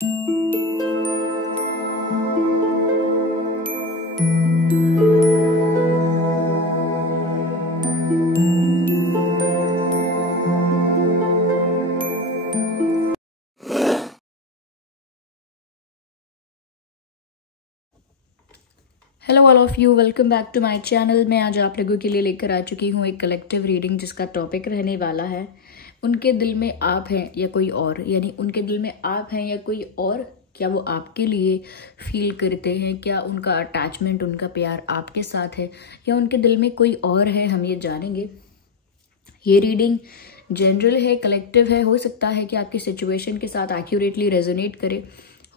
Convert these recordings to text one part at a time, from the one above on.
Hello all of you, welcome back to my channel. मैं आज आप लोगों के लिए लेकर आ चुकी हूँ एक कलेक्टिव रीडिंग जिसका टॉपिक रहने वाला है उनके दिल में आप हैं या कोई और। यानी उनके दिल में आप हैं या कोई और, क्या वो आपके लिए फील करते हैं, क्या उनका अटैचमेंट, उनका प्यार आपके साथ है या उनके दिल में कोई और है, हम ये जानेंगे। ये रीडिंग जनरल है, कलेक्टिव है। हो सकता है कि आपकी सिचुएशन के साथ एक्यूरेटली रेजोनेट करे,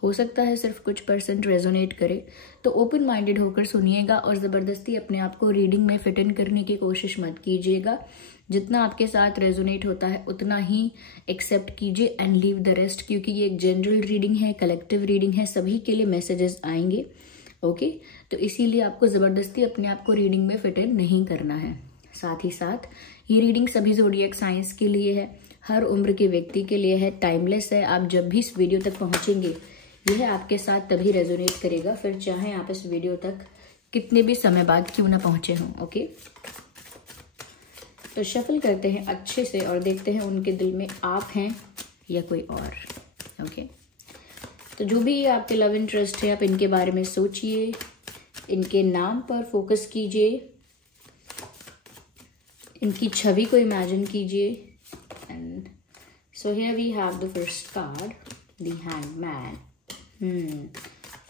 हो सकता है सिर्फ कुछ % रेजोनेट करे। तो ओपन माइंडेड होकर सुनिएगा और ज़बरदस्ती अपने आप को रीडिंग में फिट इन करने की कोशिश मत कीजिएगा। जितना आपके साथ रेजोनेट होता है उतना ही एक्सेप्ट कीजिए एंड लीव द रेस्ट, क्योंकि ये एक जनरल रीडिंग है, कलेक्टिव रीडिंग है, सभी के लिए मैसेजेस आएंगे। ओके, तो इसीलिए आपको ज़बरदस्ती अपने आप को रीडिंग में फिट इन नहीं करना है। साथ ही साथ ये रीडिंग सभी ज़ोडिएक साइंस के लिए है, हर उम्र के व्यक्ति के लिए है, टाइमलेस है। आप जब भी इस वीडियो तक पहुंचेंगे यह आपके साथ तभी रेजोनेट करेगा, फिर चाहे आप इस वीडियो तक कितने भी समय बाद क्यों ना पहुंचे हों। ओके, तो शफल करते हैं अच्छे से और देखते हैं उनके दिल में आप हैं या कोई और। ओके, तो जो भी आपके लव इंटरेस्ट है आप इनके बारे में सोचिए, इनके नाम पर फोकस कीजिए, इनकी छवि को इमेजिन कीजिए। And so here we have the first card, the hangman.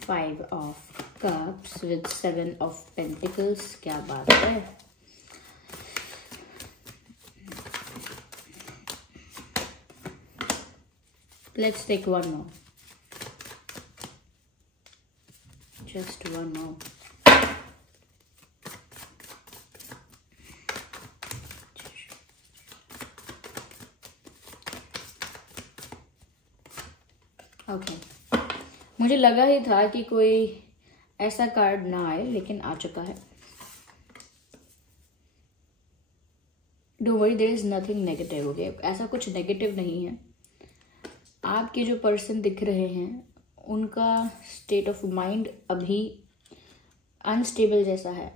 5 of Cups with 7 of Pentacles। क्या बात है। Let's take one more. Just one more. Okay. मुझे लगा ही था कि कोई ऐसा कार्ड ना आए, लेकिन आ चुका है। Don't worry, there is nothing negative. Okay, ऐसा कुछ नेगेटिव नहीं है। आपके जो पर्सन दिख रहे हैं उनका स्टेट ऑफ माइंड अभी अनस्टेबल जैसा है।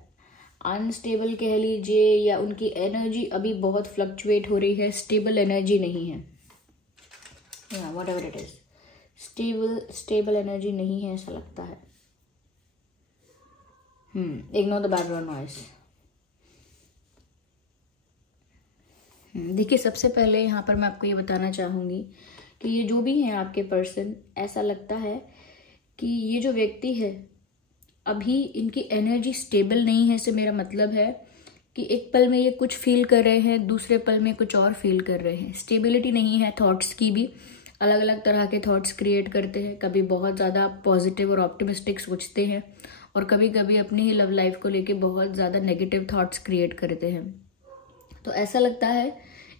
अनस्टेबल कह लीजिए, या उनकी एनर्जी अभी बहुत फ्लक्चुएट हो रही है, स्टेबल एनर्जी नहीं है। या whatever it is, stable energy नहीं है ऐसा लगता है। Ignore the background noise. देखिए, सबसे पहले यहाँ पर मैं आपको ये बताना चाहूंगी कि ये जो भी हैं आपके पर्सन, ऐसा लगता है कि ये जो व्यक्ति है अभी इनकी एनर्जी स्टेबल नहीं है। इससे मेरा मतलब है कि एक पल में ये कुछ फील कर रहे हैं, दूसरे पल में कुछ और फील कर रहे हैं। स्टेबिलिटी नहीं है। थॉट्स की भी अलग अलग तरह के थॉट्स क्रिएट करते हैं। कभी बहुत ज़्यादा पॉजिटिव और ऑप्टिमिस्टिक सोचते हैं और कभी कभी अपनी ही लव लाइफ को लेके बहुत ज़्यादा नेगेटिव थॉट्स क्रिएट करते हैं। तो ऐसा लगता है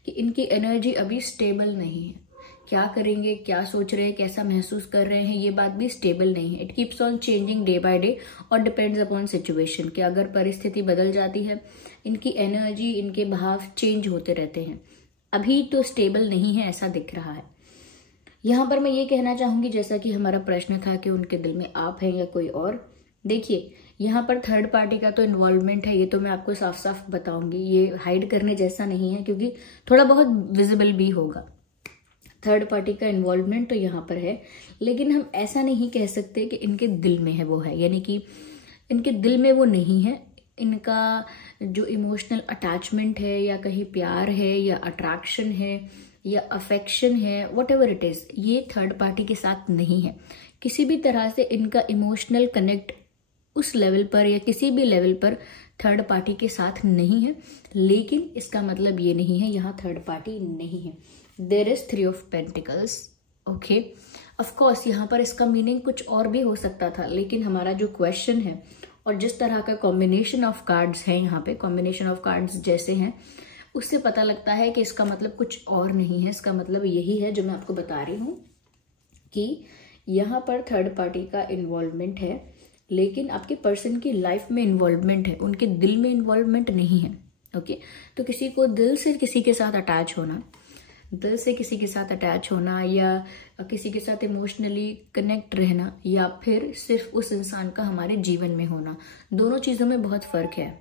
कि इनकी एनर्जी अभी स्टेबल नहीं है। क्या करेंगे, क्या सोच रहे हैं, कैसा महसूस कर रहे हैं, ये बात भी स्टेबल नहीं है। It keeps on changing day by day और डिपेंड्स अपॉन सिचुएशन, कि अगर परिस्थिति बदल जाती है इनकी एनर्जी, इनके भाव चेंज होते रहते हैं। अभी तो स्टेबल नहीं है ऐसा दिख रहा है। यहाँ पर मैं ये कहना चाहूंगी, जैसा कि हमारा प्रश्न था कि उनके दिल में आप हैं या कोई और। देखिए, यहाँ पर थर्ड पार्टी का तो इन्वॉल्वमेंट है, ये तो मैं आपको साफ साफ बताऊंगी। ये हाइड करने जैसा नहीं है, क्योंकि थोड़ा बहुत विजिबल भी होगा। थर्ड पार्टी का इन्वॉल्वमेंट तो यहाँ पर है, लेकिन हम ऐसा नहीं कह सकते कि इनके दिल में है वो है। यानी कि इनके दिल में वो नहीं है। इनका जो इमोशनल अटैचमेंट है, या कहीं प्यार है, या अट्रैक्शन है, या अफेक्शन है, वट एवर इट इज, ये थर्ड पार्टी के साथ नहीं है। किसी भी तरह से इनका इमोशनल कनेक्ट उस लेवल पर या किसी भी लेवल पर थर्ड पार्टी के साथ नहीं है। लेकिन इसका मतलब ये नहीं है यहाँ थर्ड पार्टी नहीं है। There is 3 of Pentacles। Okay, of course यहाँ पर इसका मीनिंग कुछ और भी हो सकता था, लेकिन हमारा जो क्वेश्चन है और जिस तरह का कॉम्बिनेशन ऑफ कार्ड्स है, यहाँ पे कॉम्बिनेशन ऑफ कार्ड्स जैसे हैं, उससे पता लगता है कि इसका मतलब कुछ और नहीं है। इसका मतलब यही है जो मैं आपको बता रही हूँ कि यहाँ पर थर्ड पार्टी का इन्वॉल्वमेंट है, लेकिन आपके पर्सन की लाइफ में इन्वॉल्वमेंट है, उनके दिल में इन्वॉल्वमेंट नहीं है। ओके, तो किसी को दिल से किसी के साथ अटैच होना, दिल से किसी के साथ अटैच होना या किसी के साथ इमोशनली कनेक्ट रहना, या फिर सिर्फ उस इंसान का हमारे जीवन में होना, दोनों चीज़ों में बहुत फ़र्क है।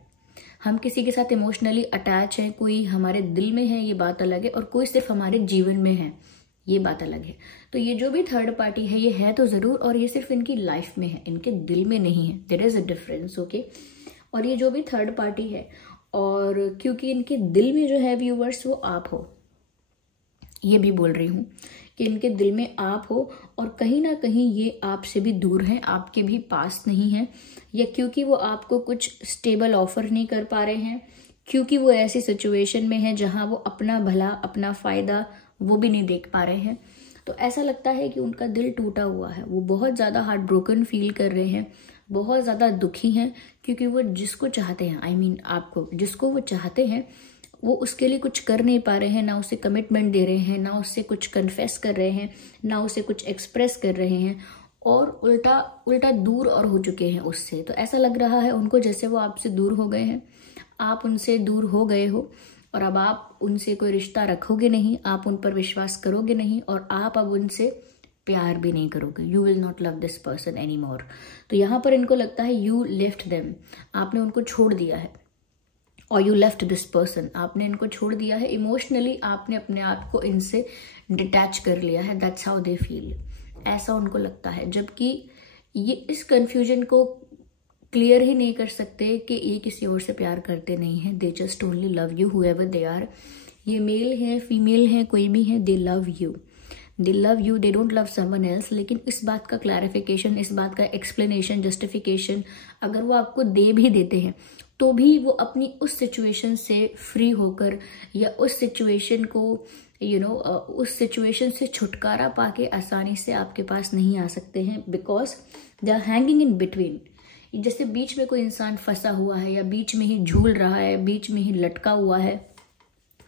हम किसी के साथ इमोशनली अटैच हैं, कोई हमारे दिल में है, ये बात अलग है, और कोई सिर्फ हमारे जीवन में है, ये बात अलग है। तो ये जो भी थर्ड पार्टी है, ये है तो ज़रूर, और ये सिर्फ इनकी लाइफ में है, इनके दिल में नहीं है। There is a difference, okay. और ये जो भी थर्ड पार्टी है, और क्योंकि इनके दिल में जो है व्यूवर्स, वो आप हो, ये भी बोल रही हूँ कि इनके दिल में आप हो, और कहीं ना कहीं ये आपसे भी दूर हैं, आपके भी पास नहीं है, या क्योंकि वो आपको कुछ स्टेबल ऑफर नहीं कर पा रहे हैं, क्योंकि वो ऐसी सिचुएशन में है जहाँ वो अपना भला, अपना फायदा वो भी नहीं देख पा रहे हैं। तो ऐसा लगता है कि उनका दिल टूटा हुआ है, वो बहुत ज़्यादा हार्ट ब्रोकन फील कर रहे हैं, बहुत ज़्यादा दुखी हैं, क्योंकि वो जिसको चाहते हैं, आई मीन आपको, जिसको वो चाहते हैं, वो उसके लिए कुछ कर नहीं पा रहे हैं, ना उसे कमिटमेंट दे रहे हैं, ना उससे कुछ कन्फेस कर रहे हैं, ना उसे कुछ एक्सप्रेस कर रहे हैं, और उल्टा उल्टा दूर और हो चुके हैं उससे। तो ऐसा लग रहा है उनको जैसे वो आपसे दूर हो गए हैं, आप उनसे दूर हो गए हो, और अब आप उनसे कोई रिश्ता रखोगे नहीं, आप उन पर विश्वास करोगे नहीं, और आप अब उनसे प्यार भी नहीं करोगे। You will not love this person any more. तो यहाँ पर इनको लगता है यू लेफ्ट देम, आपने उनको छोड़ दिया है, और यू लेफ्ट दिस पर्सन, आपने इनको छोड़ दिया है इमोशनली, आपने अपने आप को इनसे डिटैच कर लिया है। दैट्स हाउ दे फील, ऐसा उनको लगता है। जबकि ये इस कंफ्यूजन को क्लियर ही नहीं कर सकते कि ये किसी और से प्यार करते नहीं हैं, they just only love you whoever they are. ये मेल है, फीमेल है, कोई भी है, they love you, they love you, they don't love someone else. लेकिन इस बात का क्लैरिफिकेशन, इस बात का एक्सप्लेनेशन, जस्टिफिकेशन अगर वो आपको दे भी देते हैं, तो भी वो अपनी उस सिचुएशन से फ्री होकर, या उस सिचुएशन को उस सिचुएशन से छुटकारा पाके आसानी से आपके पास नहीं आ सकते हैं, because they are hanging in between. जैसे बीच में कोई इंसान फंसा हुआ है, या बीच में ही झूल रहा है, बीच में ही लटका हुआ है।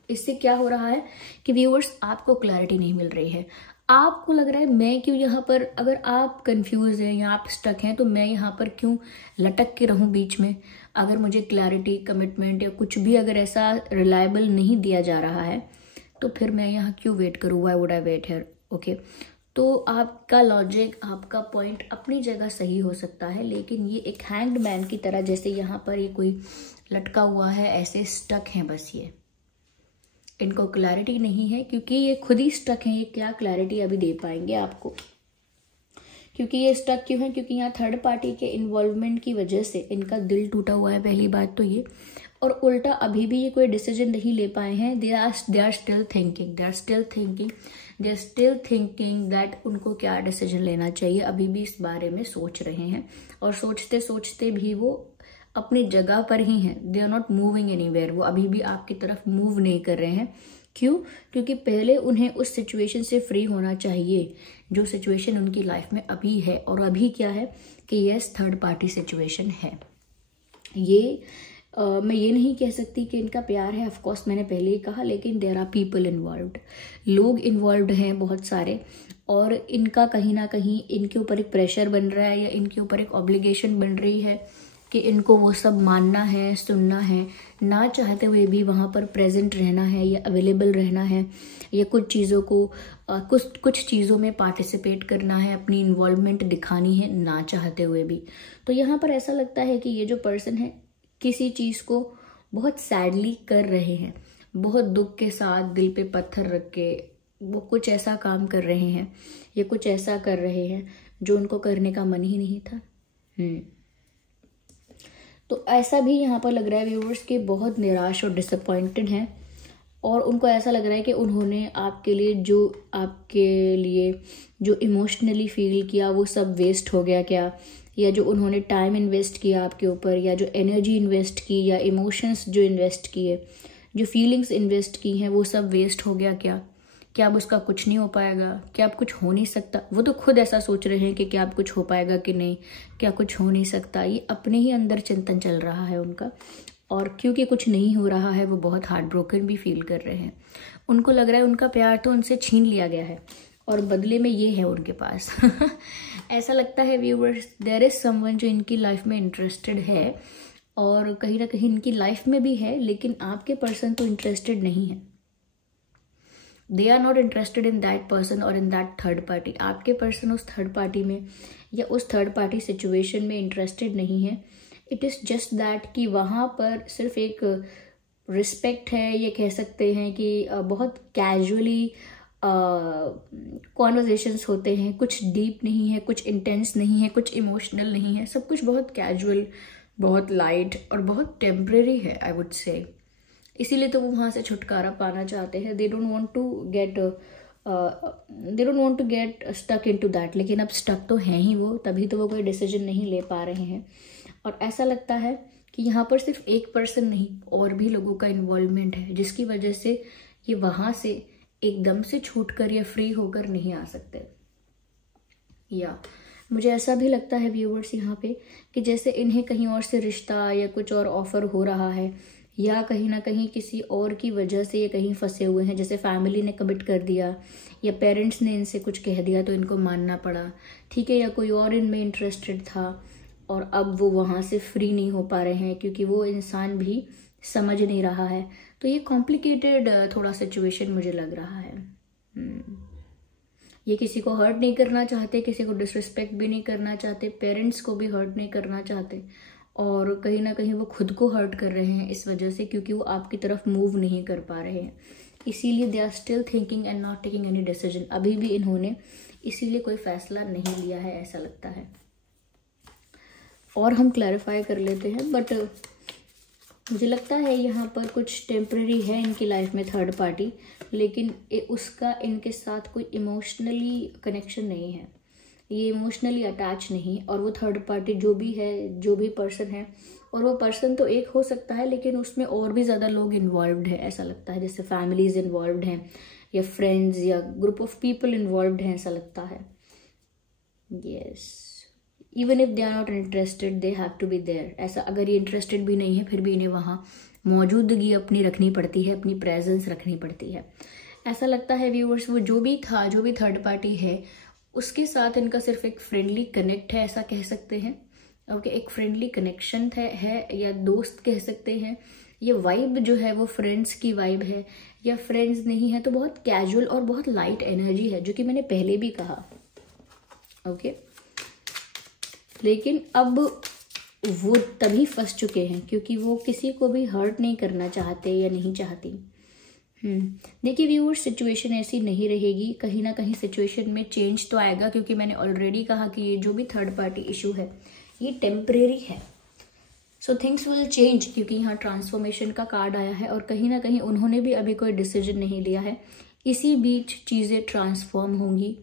इससे क्या हो रहा है कि व्यूअर्स, आपको क्लैरिटी नहीं मिल रही है, आपको लग रहा है मैं क्यों यहाँ पर, अगर आप कंफ्यूज हैं या आप स्टक हैं, तो मैं यहाँ पर क्यों लटक के रहूँ बीच में। अगर मुझे क्लैरिटी, कमिटमेंट या कुछ भी अगर ऐसा रिलायबल नहीं दिया जा रहा है, तो फिर मैं यहाँ क्यों वेट करूँ, why would I wait here, okay. तो आपका लॉजिक, आपका पॉइंट अपनी जगह सही हो सकता है, लेकिन ये एक हैंग्ड मैन की तरह, जैसे यहाँ पर ये कोई लटका हुआ है, ऐसे स्टक हैं बस। ये इनको क्लैरिटी नहीं है, क्योंकि ये खुद ही स्टक हैं, ये क्या क्लैरिटी अभी दे पाएंगे आपको। क्योंकि ये स्टक क्यों है, क्योंकि यहाँ थर्ड पार्टी के इन्वॉल्वमेंट की वजह से इनका दिल टूटा हुआ है, पहली बात तो ये। और उल्टा अभी भी ये कोई डिसीजन नहीं ले पाए हैं, they are still thinking that उनको क्या डिसीजन लेना चाहिए, अभी भी इस बारे में सोच रहे हैं। और सोचते सोचते भी वो अपनी जगह पर ही हैं, they are not moving anywhere, वो अभी भी आपकी तरफ मूव नहीं कर रहे हैं। क्यों? क्योंकि पहले उन्हें उस सिचुएशन से फ्री होना चाहिए जो सिचुएशन उनकी लाइफ में अभी है। और अभी क्या है कि यस, थर्ड पार्टी सिचुएशन है। ये मैं ये नहीं कह सकती कि इनका प्यार है, ऑफ कोर्स मैंने पहले ही कहा, लेकिन देयर आर पीपल इन्वॉल्व्ड, लोग इन्वॉल्व्ड हैं बहुत सारे, और इनका कहीं ना कहीं इनके ऊपर एक प्रेशर बन रहा है, या इनके ऊपर एक ऑब्लिगेशन बन रही है कि इनको वो सब मानना है, सुनना है, ना चाहते हुए भी वहाँ पर प्रेजेंट रहना है, या अवेलेबल रहना है, या कुछ चीज़ों को कुछ चीज़ों में पार्टिसिपेट करना है, अपनी इन्वॉल्वमेंट दिखानी है, ना चाहते हुए भी। तो यहाँ पर ऐसा लगता है कि ये जो पर्सन है किसी चीज़ को बहुत सैडली कर रहे हैं, बहुत दुख के साथ, दिल पे पत्थर रख के वो कुछ ऐसा काम कर रहे हैं, या कुछ ऐसा कर रहे हैं जो उनको करने का मन ही नहीं था। तो ऐसा भी यहाँ पर लग रहा है व्यूवर्स कि बहुत निराश और डिसअपॉइंटेड हैं, और उनको ऐसा लग रहा है कि उन्होंने आपके लिए जो इमोशनली फील किया वो सब वेस्ट हो गया क्या, या जो उन्होंने टाइम इन्वेस्ट किया आपके ऊपर, या जो एनर्जी इन्वेस्ट की, या इमोशंस जो इन्वेस्ट किए, जो फीलिंग्स इन्वेस्ट की हैं, वो सब वेस्ट हो गया क्या अब उसका कुछ नहीं हो पाएगा, क्या अब कुछ हो नहीं सकता। वो तो खुद ऐसा सोच रहे हैं कि क्या अब कुछ हो पाएगा कि नहीं, क्या कुछ हो नहीं सकता। ये अपने ही अंदर चिंतन चल रहा है उनका, और क्योंकि कुछ नहीं हो रहा है वो बहुत हार्ट ब्रोकन भी फील कर रहे हैं। उनको लग रहा है उनका प्यार तो उनसे छीन लिया गया है, और बदले में ये है उनके पास। ऐसा लगता है व्यूअर्स, देयर इज समवन जो इनकी लाइफ में इंटरेस्टेड है, और कहीं ना कहीं इनकी लाइफ में भी है, लेकिन आपके पर्सन तो इंटरेस्टेड नहीं है। They are not interested in that person और इन दैट थर्ड पार्टी। आपके पर्सन उस थर्ड पार्टी में या उस थर्ड पार्टी सिचुएशन में इंटरेस्टेड नहीं है। इट इज़ जस्ट दैट कि वहाँ पर सिर्फ एक रिस्पेक्ट है, ये कह सकते हैं कि बहुत कैजुअली कॉन्वर्जेशंस होते हैं, कुछ डीप नहीं है, कुछ इंटेंस नहीं है, कुछ इमोशनल नहीं है, सब कुछ बहुत कैजुअल, बहुत लाइट और बहुत टेम्परेरी है, आई वुड से। इसीलिए तो वो वहाँ से छुटकारा पाना चाहते हैं। They don't want to get stuck into that. लेकिन अब स्टक तो हैं ही वो, तभी तो वो कोई डिसीजन नहीं ले पा रहे हैं। और ऐसा लगता है कि यहाँ पर सिर्फ एक पर्सन नहीं, और भी लोगों का इन्वॉल्वमेंट है, जिसकी वजह से ये वहाँ से एकदम से छूटकर या फ्री होकर नहीं आ सकते। या मुझे ऐसा भी लगता है व्यूअर्स यहाँ पे कि जैसे इन्हें कहीं और से रिश्ता या कुछ और ऑफर हो रहा है, या कहीं ना कहीं किसी और की वजह से ये कहीं फंसे हुए हैं। जैसे फैमिली ने कमिट कर दिया, या पेरेंट्स ने इनसे कुछ कह दिया तो इनको मानना पड़ा, ठीक है, या कोई और इनमें इंटरेस्टेड था और अब वो वहाँ से फ्री नहीं हो पा रहे हैं क्योंकि वो इंसान भी समझ नहीं रहा है। तो ये कॉम्प्लिकेटेड थोड़ा सिचुएशन मुझे लग रहा है। ये किसी को हर्ट नहीं करना चाहते, किसी को डिसरिस्पेक्ट भी नहीं करना चाहते, पेरेंट्स को भी हर्ट नहीं करना चाहते, और कहीं ना कहीं वो खुद को हर्ट कर रहे हैं इस वजह से, क्योंकि वो आपकी तरफ मूव नहीं कर पा रहे हैं। इसीलिए they are still thinking and not taking any decision. अभी भी इन्होंने इसीलिए कोई फैसला नहीं लिया है, ऐसा लगता है। और हम क्लैरिफाई कर लेते हैं, बट मुझे लगता है यहाँ पर कुछ टेम्पररी है इनकी लाइफ में थर्ड पार्टी, लेकिन उसका इनके साथ कोई इमोशनली कनेक्शन नहीं है, ये इमोशनली अटैच नहीं। और वो थर्ड पार्टी जो भी है, जो भी पर्सन है, और वो पर्सन तो एक हो सकता है लेकिन उसमें और भी ज़्यादा लोग इन्वॉल्व्ड है, ऐसा लगता है। जैसे फैमिलीज इन्वॉल्व्ड हैं, या फ्रेंड्स, या ग्रुप ऑफ पीपल इन्वॉल्व्ड हैं, ऐसा लगता है। Yes, even if they are not interested they have to be there. ऐसा अगर ये इंटरेस्टेड भी नहीं है फिर भी इन्हें वहाँ मौजूदगी अपनी रखनी पड़ती है, अपनी प्रेजेंस रखनी पड़ती है, ऐसा लगता है व्यूअर्स। वो जो भी था, जो भी थर्ड पार्टी है, उसके साथ इनका सिर्फ एक फ्रेंडली कनेक्ट है, ऐसा कह सकते हैं। ओके, एक फ्रेंडली कनेक्शन है, या दोस्त कह सकते हैं। ये वाइब जो है वो फ्रेंड्स की वाइब है, या फ्रेंड्स नहीं है तो बहुत कैजुअल और बहुत लाइट एनर्जी है, जो कि मैंने पहले भी कहा। ओके, लेकिन अब वो तभी फंस चुके हैं क्योंकि वो किसी को भी हर्ट नहीं करना चाहते या नहीं चाहती। देखिए व्यूअर्स, सिचुएशन ऐसी नहीं रहेगी, कहीं ना कहीं सिचुएशन में चेंज तो आएगा, क्योंकि मैंने ऑलरेडी कहा कि ये जो भी थर्ड पार्टी इशू है ये टेम्परेरी है। सो थिंग्स विल चेंज, क्योंकि यहाँ ट्रांसफॉर्मेशन का कार्ड आया है और कहीं ना कहीं उन्होंने भी अभी कोई डिसीजन नहीं लिया है। इसी बीच चीज़ें ट्रांसफॉर्म होंगी,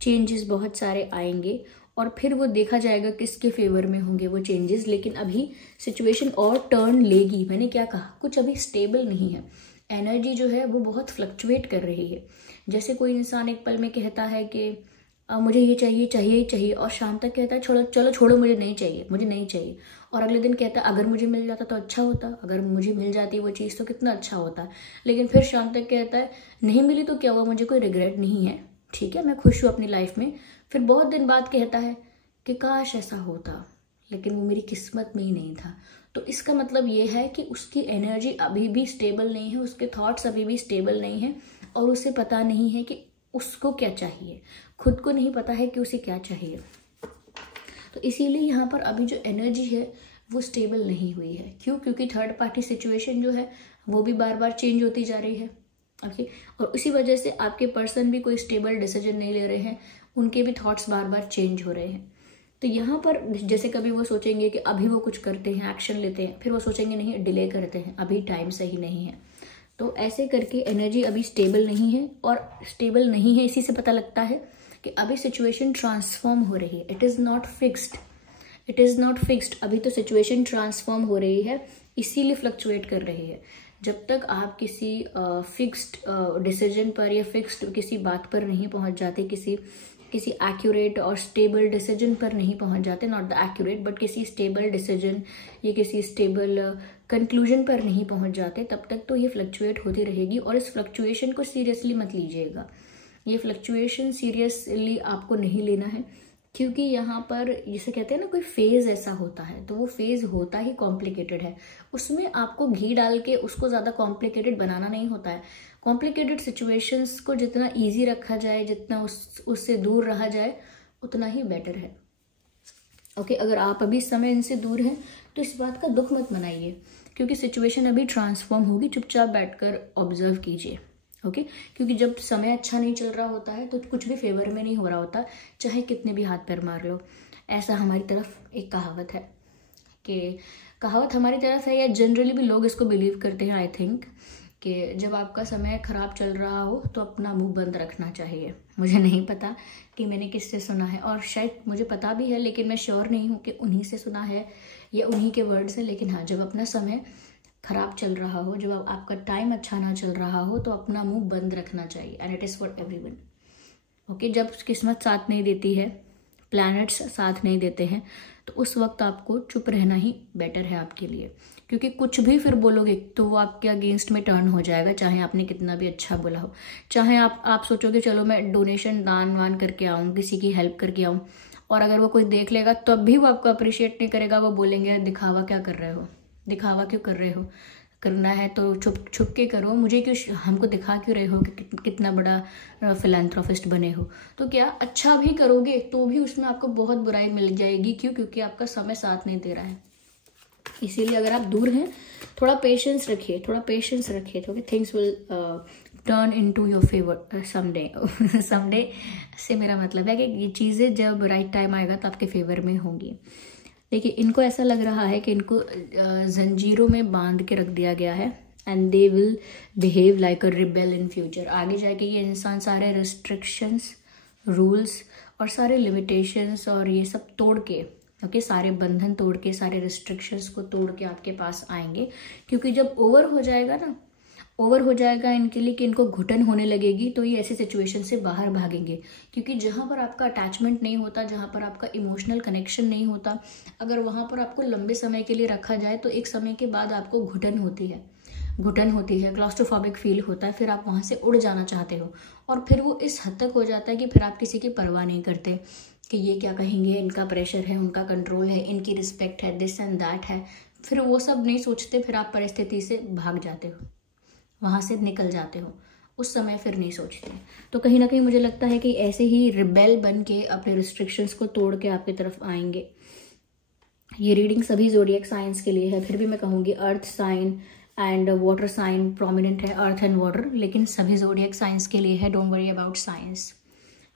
चेंजेस बहुत सारे आएंगे और फिर वो देखा जाएगा किसके फेवर में होंगे वो चेंजेस। लेकिन अभी सिचुएशन और टर्न लेगी। मैंने क्या कहा, कुछ अभी स्टेबल नहीं है, एनर्जी जो है वो बहुत फ्लक्चुएट कर रही है। जैसे कोई इंसान एक पल में कहता है कि मुझे ये चाहिए, चाहिए ही चाहिए, और शाम तक कहता है चलो छोड़ो, मुझे नहीं चाहिए, मुझे नहीं चाहिए, और अगले दिन कहता है अगर मुझे मिल जाता तो अच्छा होता, अगर मुझे मिल जाती वो चीज़ तो कितना अच्छा होता। लेकिन फिर शाम तक कहता है नहीं मिली तो क्या हुआ, मुझे कोई रिग्रेट नहीं है, ठीक है, मैं खुश हूँ अपनी लाइफ में। फिर बहुत दिन बाद कहता है कि काश ऐसा होता, लेकिन वो मेरी किस्मत में ही नहीं था। तो इसका मतलब ये है कि उसकी एनर्जी अभी भी स्टेबल नहीं है, उसके थॉट्स अभी भी स्टेबल नहीं है, और उसे पता नहीं है कि उसको क्या चाहिए, खुद को नहीं पता है कि उसे क्या चाहिए। तो इसीलिए यहाँ पर अभी जो एनर्जी है वो स्टेबल नहीं हुई है। क्यों? क्योंकि थर्ड पार्टी सिचुएशन जो है वो भी बार बार चेंज होती जा रही है। ओके, और उसी वजह से आपके पर्सन भी कोई स्टेबल डिसीजन नहीं ले रहे हैं, उनके भी थॉट्स बार बार चेंज हो रहे हैं। तो यहाँ पर जैसे कभी वो सोचेंगे कि अभी वो कुछ करते हैं, एक्शन लेते हैं, फिर वो सोचेंगे नहीं, डिले करते हैं, अभी टाइम सही नहीं है। तो ऐसे करके एनर्जी अभी स्टेबल नहीं है, और स्टेबल नहीं है इसी से पता लगता है कि अभी सिचुएशन ट्रांसफॉर्म हो रही है। It is not fixed, it is not fixed. अभी तो सिचुएशन ट्रांसफॉर्म हो रही है, इसीलिए फ्लक्चुएट कर रही है। जब तक आप किसी फिक्स्ड डिसीजन पर या फिक्स्ड किसी बात पर नहीं पहुंच जाते, किसी एक्यूरेट और स्टेबल डिसीजन पर नहीं पहुंच जाते, नॉट द एक्यूरेट बट किसी स्टेबल डिसीजन या किसी स्टेबल कंक्लूजन पर नहीं पहुंच जाते, तब तक तो ये फ्लक्चुएट होती रहेगी। और इस फ्लक्चुएशन को सीरियसली मत लीजिएगा, ये फ्लक्चुएशन सीरियसली आपको नहीं लेना है, क्योंकि यहाँ पर जिसे कहते हैं ना कोई फेज ऐसा होता है, तो वो फेज होता ही कॉम्प्लिकेटेड है। उसमें आपको घी डाल के उसको ज़्यादा कॉम्प्लिकेटेड बनाना नहीं होता है। कॉम्प्लिकेटेड सिचुएशंस को जितना इजी रखा जाए, जितना उससे दूर रहा जाए, उतना ही बेटर है। ओके, अगर आप अभी इस समय इनसे दूर हैं तो इस बात का दुख मत मनाइए, क्योंकि सिचुएशन अभी ट्रांसफॉर्म होगी। चुपचाप बैठकर ऑब्जर्व कीजिए। ओके, क्योंकि जब समय अच्छा नहीं चल रहा होता है तो कुछ भी फेवर में नहीं हो रहा होता, चाहे कितने भी हाथ पैर मार लो। ऐसा हमारी तरफ एक कहावत है, कि कहावत हमारी तरफ है या जनरली भी लोग इसको बिलीव करते हैं, आई थिंक, कि जब आपका समय खराब चल रहा हो तो अपना मुंह बंद रखना चाहिए। मुझे नहीं पता कि मैंने किससे सुना है, और शायद मुझे पता भी है, लेकिन मैं श्योर नहीं हूँ कि उन्हीं से सुना है या उन्हीं के वर्ड्स हैं। लेकिन हाँ, जब अपना समय खराब चल रहा हो, जब आपका टाइम अच्छा ना चल रहा हो, तो अपना मुंह बंद रखना चाहिए। And it is for everyone. Okay, जब किस्मत साथ नहीं देती है, प्लैनेट्स साथ नहीं देते हैं, तो उस वक्त आपको चुप रहना ही बेटर है आपके लिए, क्योंकि कुछ भी फिर बोलोगे तो वो आपके अगेंस्ट में टर्न हो जाएगा, चाहे आपने कितना भी अच्छा बोला हो। चाहे आप सोचोगे चलो मैं डोनेशन दान वान करके आऊँ, किसी की हेल्प करके आऊँ, और अगर वो कोई देख लेगा तब भी वो आपको अप्रिशिएट नहीं करेगा। वो बोलेंगे दिखावा क्या कर रहे हो, दिखावा क्यों कर रहे हो, करना है तो छुप छुप के करो, मुझे क्यों, हमको दिखा क्यों रहे हो कि कितना बड़ा फिलैंथ्रोपिस्ट बने हो। तो क्या अच्छा भी करोगे तो भी उसमें आपको बहुत बुराई मिल जाएगी। क्यों? क्योंकि आपका समय साथ नहीं दे रहा है। इसीलिए अगर आप दूर हैं, थोड़ा पेशेंस रखिए, थोड़ा पेशेंस रखिए, तो things will turn into your favour someday. Someday से मेरा मतलब है कि ये चीज़ें जब राइट टाइम आएगा तो आपके फेवर में होंगी। देखिए, इनको ऐसा लग रहा है कि इनको जंजीरों में बांध के रख दिया गया है, and they will behave like a rebel in future. आगे जाके ये इंसान सारे रिस्ट्रिक्शंस, रूल्स और सारे लिमिटेशंस और ये सब तोड़ के, ओके, सारे बंधन तोड़ के, सारे रिस्ट्रिक्शंस को तोड़ के आपके पास आएंगे। क्योंकि जब ओवर हो जाएगा ना, ओवर हो जाएगा इनके लिए कि इनको घुटन होने लगेगी, तो ये ऐसे सिचुएशन से बाहर भागेंगे। क्योंकि जहाँ पर आपका अटैचमेंट नहीं होता, जहाँ पर आपका इमोशनल कनेक्शन नहीं होता, अगर वहाँ पर आपको लंबे समय के लिए रखा जाए तो एक समय के बाद आपको घुटन होती है, क्लॉस्ट्रोफोबिक फील होता है। फिर आप वहाँ से उड़ जाना चाहते हो, और फिर वो इस हद तक हो जाता है कि फिर आप किसी की परवाह नहीं करते कि ये क्या कहेंगे, इनका प्रेशर है, उनका कंट्रोल है, इनकी रिस्पेक्ट है, दिस एंड दैट है। फिर वो सब नहीं सोचते, फिर आप परिस्थिति से भाग जाते हो, वहाँ से निकल जाते हो, उस समय फिर नहीं सोचते। तो कहीं ना कहीं मुझे लगता है कि ऐसे ही रिबेल बन के अपने रिस्ट्रिक्शंस को तोड़ के आपकी तरफ आएंगे। ये रीडिंग सभी ज़ोडिएक साइंस के लिए है, फिर भी मैं कहूँगी earth sign and water sign prominent है, अर्थ एंड वाटर, लेकिन सभी ज़ोडिएक साइंस के लिए है। Don't worry about science.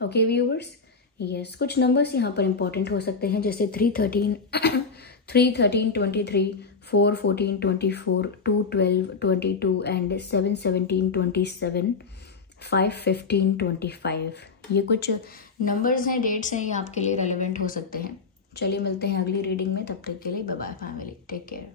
Okay viewers, yes, कुछ नंबर्स यहाँ पर इंपॉर्टेंट हो सकते हैं, जैसे 313, 313, 23, 4, 14, 24, 2, 12, 22 एंड 7, 17, 27, 5, 15, 25। ये कुछ नंबर्स हैं, डेट्स हैं, ये आपके लिए रेलिवेंट हो सकते हैं। चलिए मिलते हैं अगली रीडिंग में, तब तक के लिए bye bye family, take care.